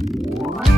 What?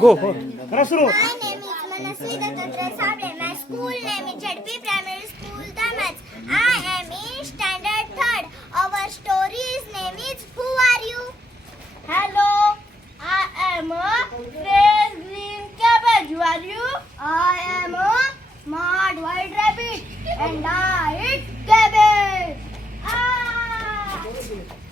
Go. Surat. My name is Manasvi Dattatraya Sabre. My school name is Chadpi Primary. I am in standard third. Our story's name is Who Are You? Hello, I am a fresh green cabbage. Who are you? I am a smart white rabbit and I eat cabbage. Ah!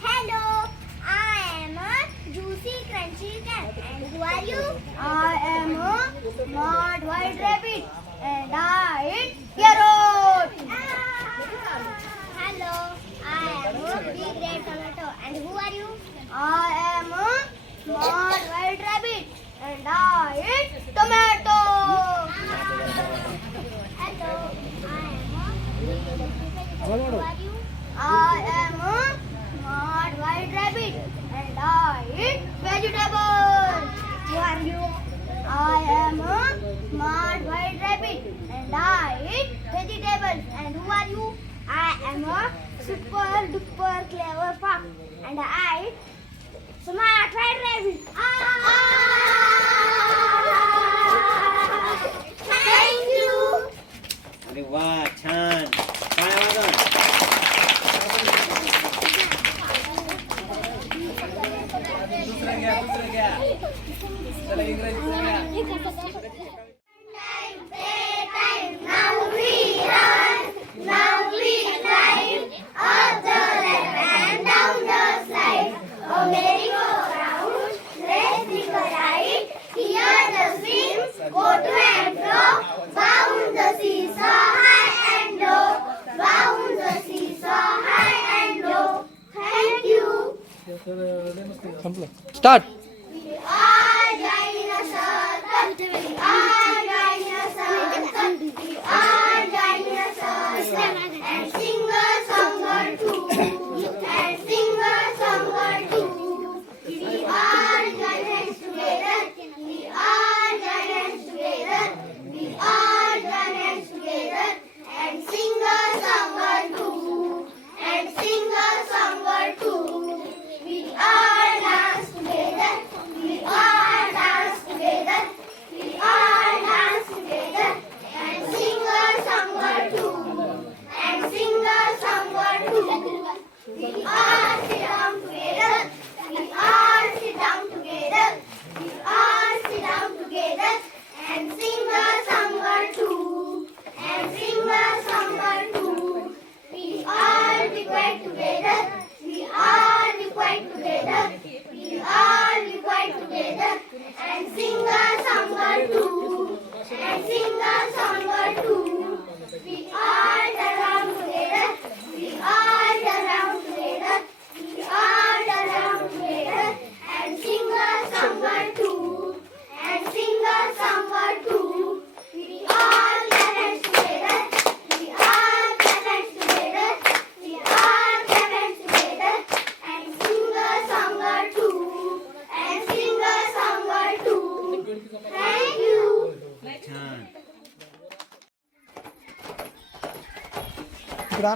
Hello, I am a juicy crunchy cat. And who are you? I am a smart white rabbit and I eat carrot. Ah! Cotton. Fine, well done. Thank you. Start Pra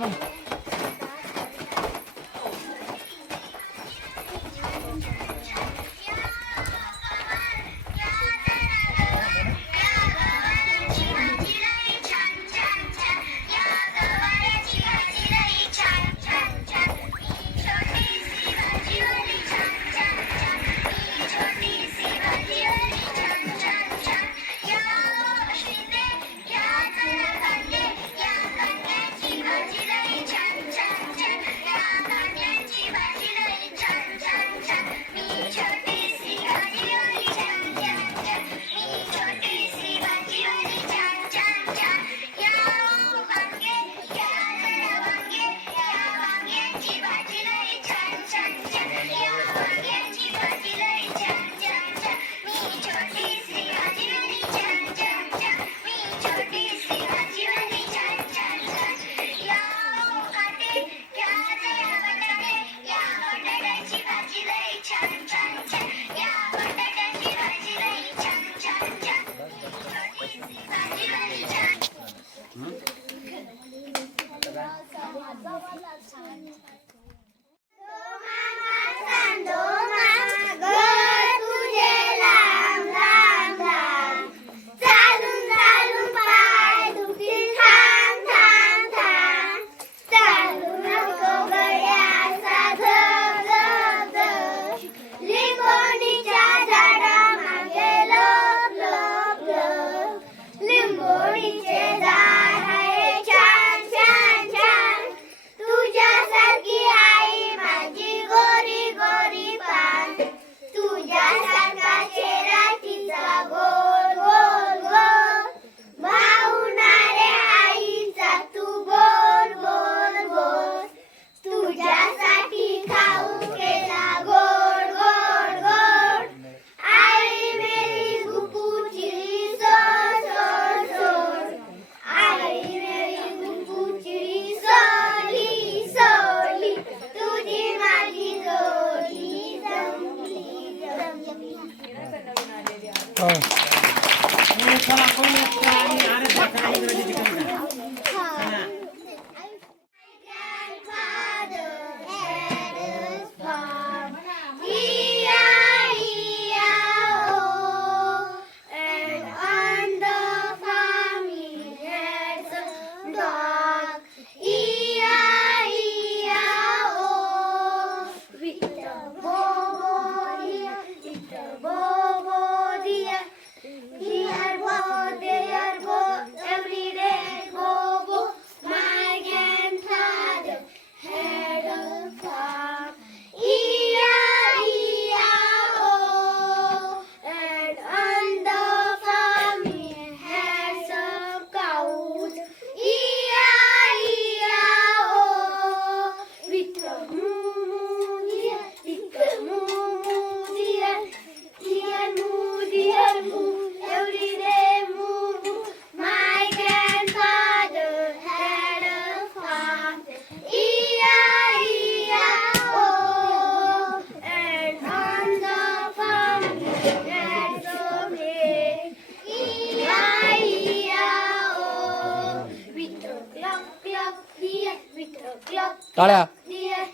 哪里啊？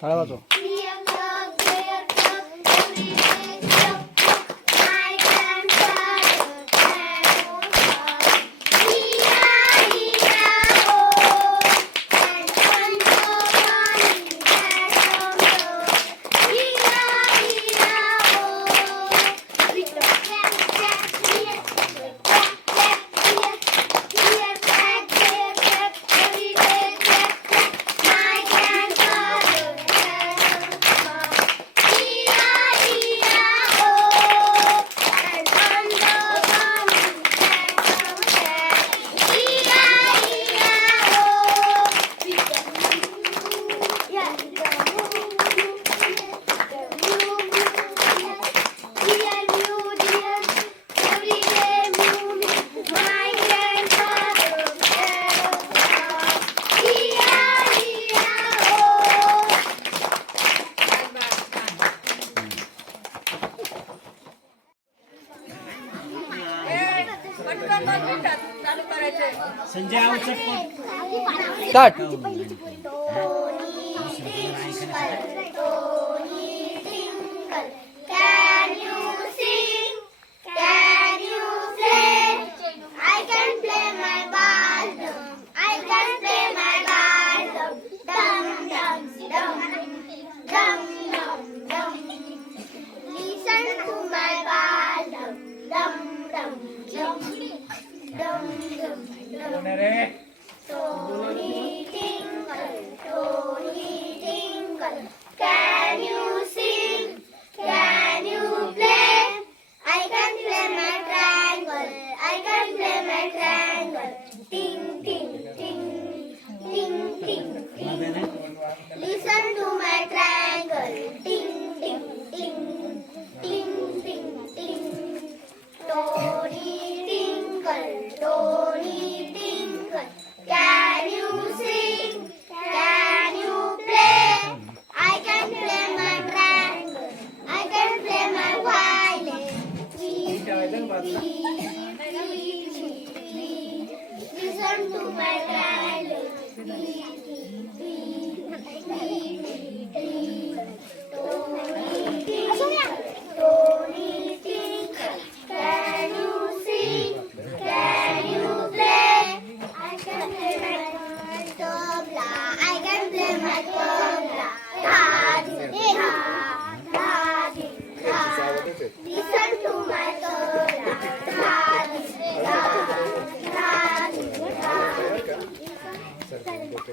哪里？本最多。You.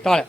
टाळ्या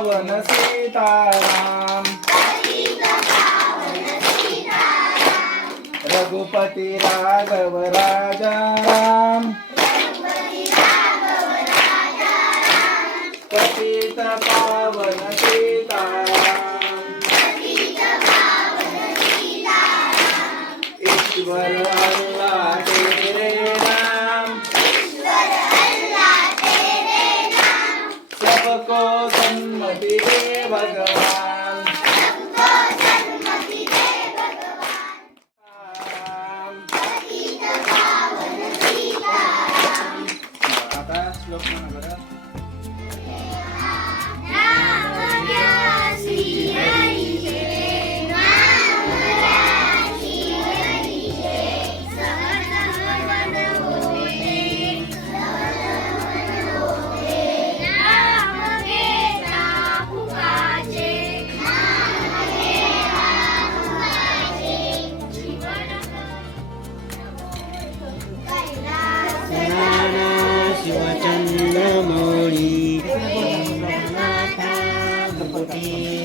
पावन सीताराम रघुपति राघव राजा ભગવાન be